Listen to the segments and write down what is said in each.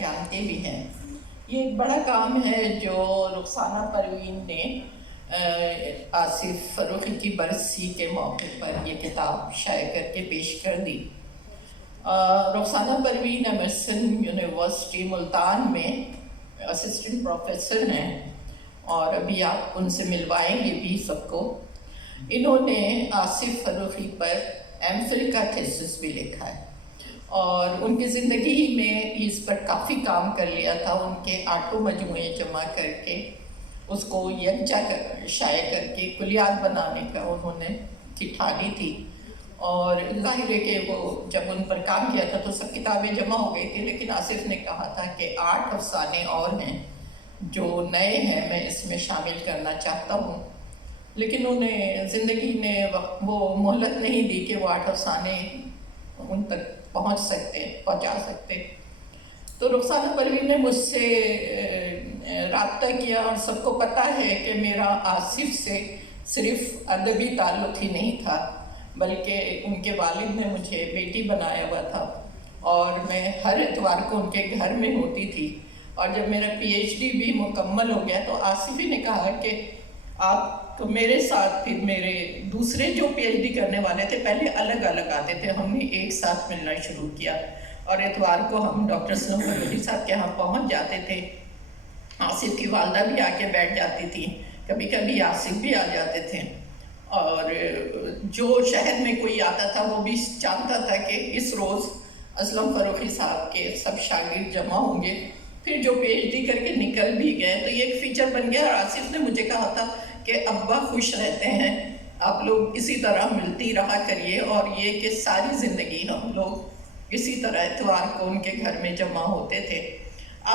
جانتے بھی ہیں۔ یہ ایک بڑا کام ہے جو رخسانہ پروین نے آصف فروخی کی برسی کے موقع پر یہ کتاب شائع کر کے پیش کر دی۔ رخسانہ پروین ایمرسن یونیورسٹی ملتان میں اسسٹنٹ پروفیسر ہیں اور ابھی آپ ان سے ملوائیں گے بھی سب کو۔ انہوں نے آصف فروخی پر ایم فل کا تھیسس بھی لکھا ہے اور ان کی زندگی میں اس پر کافی کام کر لیا تھا۔ ان کے 8 مجموعے جمع کر کے اس کو یکجا شائع کر کے کلیات بنانے کا انہوں نے ٹھانی تھی، اور ظاہر ہے کہ وہ جب ان پر کام کیا تھا تو سب کتابیں جمع ہو گئی تھی، لیکن آصف نے کہا تھا کہ 8 افسانے اور ہیں جو نئے ہیں، میں اس میں شامل کرنا چاہتا ہوں، لیکن انہیں زندگی نے وہ مہلت نہیں دی کہ وہ 8 افسانے ان تک پہنچا سکتے۔ تو رخسانہ پروین نے مجھ سے رابطہ کیا، اور سب کو پتہ ہے کہ میرا آصف سے صرف ادبی تعلق ہی نہیں تھا، بلکہ ان کے والد نے مجھے بیٹی بنایا ہوا تھا اور میں ہر اتوار کو ان کے گھر میں ہوتی تھی۔ اور جب میرا پی ایچ ڈی بھی مکمل ہو گیا تو آصف ہی نے کہا کہ آپ تو میرے ساتھ، پھر میرے دوسرے جو پی ایچ ڈی کرنے والے تھے پہلے الگ الگ آتے تھے، ہم نے ایک ساتھ ملنا شروع کیا، اور اتوار کو ہم ڈاکٹر اسلم فروخی صاحب کے یہاں پہنچ جاتے تھے۔ آصف کی والدہ بھی آ کے بیٹھ جاتی تھی، کبھی کبھی آصف بھی آ جاتے تھے، اور جو شہر میں کوئی آتا تھا وہ بھی جانتا تھا کہ اس روز اسلم فروخی صاحب کے سب شاگرد جمع ہوں گے۔ پھر جو پی ایچ ڈی کر کے نکل بھی گئے تو یہ ایک فیچر بن گیا، اور آصف نے مجھے کہا تھا کہ ابا خوش رہتے ہیں، آپ لوگ اسی طرح ملتی رہا کریے، اور یہ کہ ساری زندگی ہم لوگ اسی طرح اتوار کو ان کے گھر میں جمع ہوتے تھے۔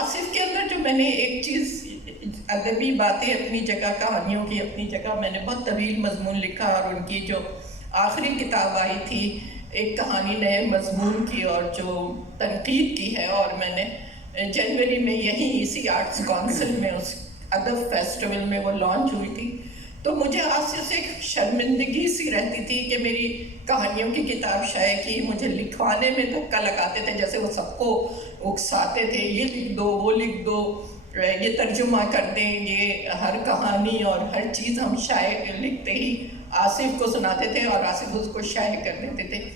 آصف کے اندر جو میں نے ایک چیز، ادبی باتیں اپنی جگہ، کہانیوں کی اپنی جگہ، میں نے بہت طویل مضمون لکھا، اور ان کی جو آخری کتاب آئی تھی ایک کہانی نئے مضمون کی اور جو تنقید کی ہے، اور میں نے جنوری میں یہیں اسی آرٹس کونسل میں اس ادب فیسٹیول میں وہ لانچ ہوئی تھی، تو مجھے آصف سے ایک شرمندگی سی رہتی تھی کہ میری کہانیوں کی کتاب شائع کی، مجھے لکھوانے میں دھکا لگاتے تھے، جیسے وہ سب کو اکساتے تھے، یہ لکھ دو، وہ لکھ دو، یہ ترجمہ کر دیں، یہ ہر کہانی اور ہر چیز ہم شائع لکھتے ہی آصف کو سناتے تھے اور آصف اس کو شائع کر دیتے تھے۔